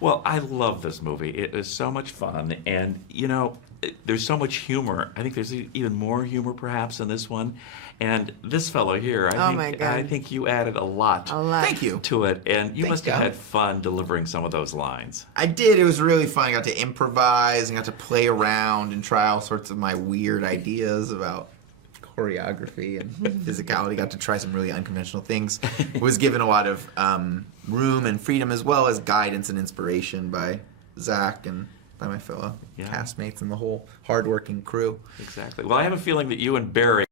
Well, I love this movie. It is so much fun, and there's so much humor. I think there's even more humor perhaps in this one. And this fellow here, Oh my God. I think you added a lot. Thank you. To it, and you Thanks, must have Gal. had fun delivering some of those lines. I did. It was really fun. I got to improvise and got to play around and try all sorts of my weird ideas about choreography and physicality. Got to try some really unconventional things. Was given a lot of room and freedom, as well as guidance and inspiration by Zach and by my fellow castmates and the whole hardworking crew. Exactly. Well, I have a feeling that you and Barry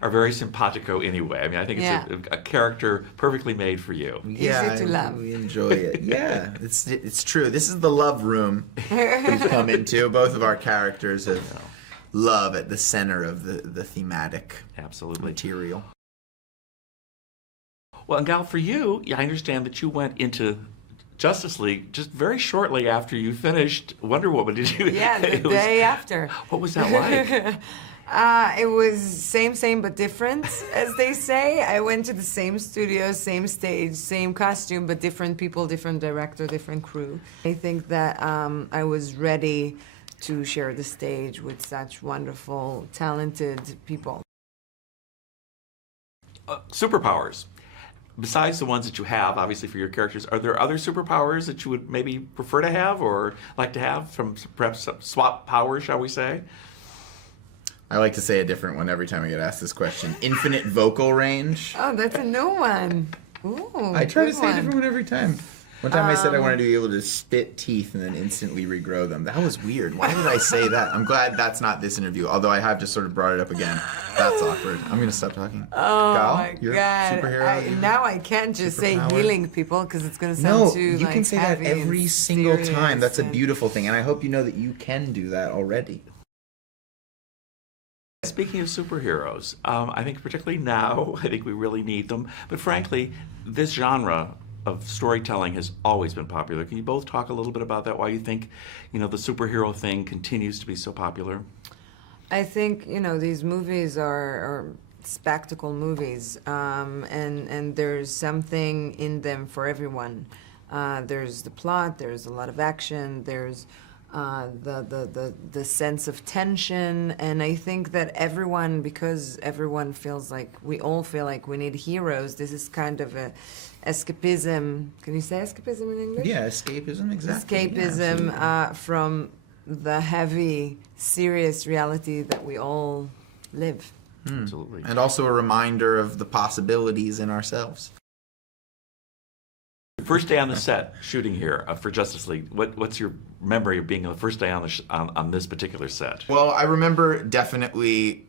are very simpatico anyway. I mean, I think it's a character perfectly made for you. Yeah, Easy to love. we enjoy it. Yeah, it's true. This is the love room we've come into. Both of our characters have love at the center of the thematic material. Well, and Gal, for you, I understand that you went into Justice League just very shortly after you finished Wonder Woman. Did you? Yeah, the day after. What was that like? It was same but different, as they say. I went to the same studio, same stage, same costume, but different people, different director, different crew. I think that I was ready to share the stage with such wonderful, talented people. Superpowers. Besides the ones that you have, obviously, for your characters, are there other superpowers that you would maybe prefer to have or like to have from perhaps swap powers, shall we say? I like to say a different one every time I get asked this question. Infinite vocal range. Oh, that's a new one. Ooh, I try to good say a different one every time. One time I said I wanted to be able to spit teeth and then instantly regrow them. That was weird. Why did I say that? I'm glad that's not this interview, although I have just sort of brought it up again. That's awkward. I'm going to stop talking. Oh, Gal, my your God. superhero? Now I can't just say Superpower? healing people because it's going to sound No, too you can say that heavy and every single time. serious That's a and- beautiful thing, and I hope you know that you can do that already. Speaking of superheroes, I think particularly now, I think we really need them. But frankly, this genre of storytelling has always been popular. Can you both talk a little bit about that? Why you think, the superhero thing continues to be so popular? I think, these movies are spectacle movies, and there's something in them for everyone. There's the plot, there's a lot of action, there's the sense of tension, and I think that everyone, because everyone feels like, we all feel like we need heroes, this is kind of a escapism. Can you say escapism in English? Yeah, escapism, exactly. Escapism Yeah, from the heavy, serious reality that we all live. Absolutely. and also a reminder of the possibilities in ourselves. First day on the set shooting here for Justice League. What's your memory of being the first day on on this particular set? Well, I remember definitely.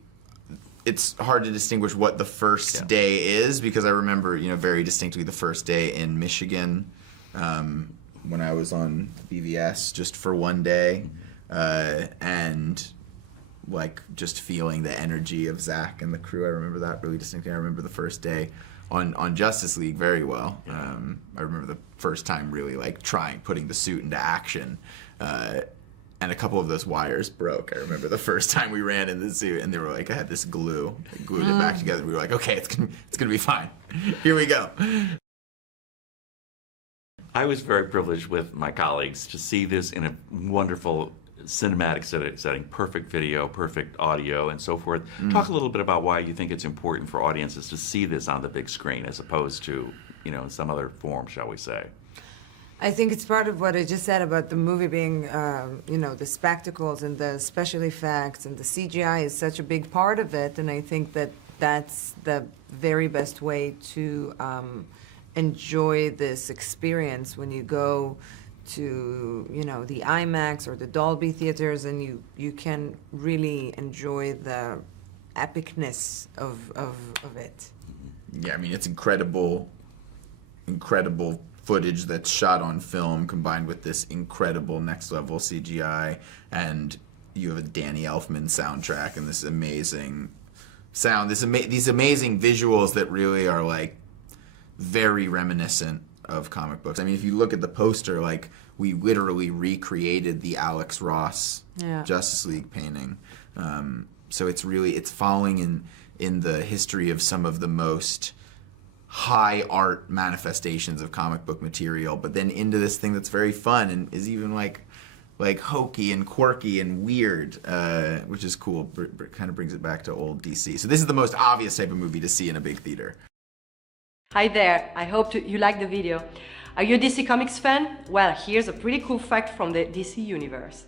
It's hard to distinguish what the first day is because I remember, very distinctly the first day in Michigan when I was on BVS just for one day, and like just feeling the energy of Zach and the crew. I remember that really distinctly. I remember the first day on Justice League very well. I remember the first time really like putting the suit into action. And a couple of those wires broke. I remember the first time we ran in the suit, and they were like, I had this glue. I glued it back together. We were like, okay, it's gonna be fine. Here we go. I was very privileged with my colleagues to see this in a wonderful cinematic setting, perfect video, perfect audio, and so forth. Talk a little bit about why you think it's important for audiences to see this on the big screen as opposed to, in some other form, shall we say. I think it's part of what I just said about the movie being, the spectacles and the special effects and the CGI is such a big part of it, and I think that that's the very best way to enjoy this experience when you go to, the IMAX or the Dolby theaters, and you can really enjoy the epicness of it. Yeah, I mean, it's incredible footage that's shot on film combined with this incredible next level CGI, and you have a Danny Elfman soundtrack and this amazing sound, these amazing visuals that really are like very reminiscent of comic books. I mean, if you look at the poster, like we literally recreated the Alex Ross Justice League painting. So it's following in the history of some of the most high art manifestations of comic book material, but then into this thing that's very fun and is even like hokey and quirky and weird, which is cool. Kind of brings it back to old DC. So this is the most obvious type of movie to see in a big theater. Hi there, I hope you liked the video. Are you a DC Comics fan? Well, here's a pretty cool fact from the DC universe.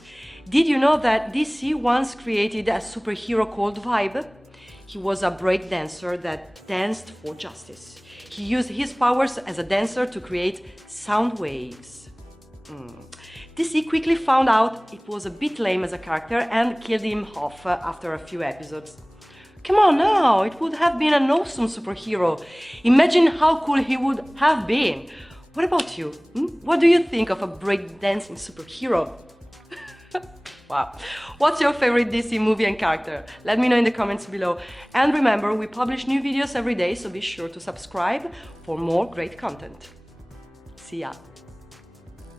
Did you know that DC once created a superhero called Vibe? He was a breakdancer that danced for justice. He used his powers as a dancer to create sound waves. DC quickly found out it was a bit lame as a character and killed him off after a few episodes. Come on now, it would have been an awesome superhero. Imagine how cool he would have been. What about you? What do you think of a breakdancing superhero? Wow. What's your favorite DC movie and character? Let me know in the comments below. And remember, we publish new videos every day, so be sure to subscribe for more great content. See ya.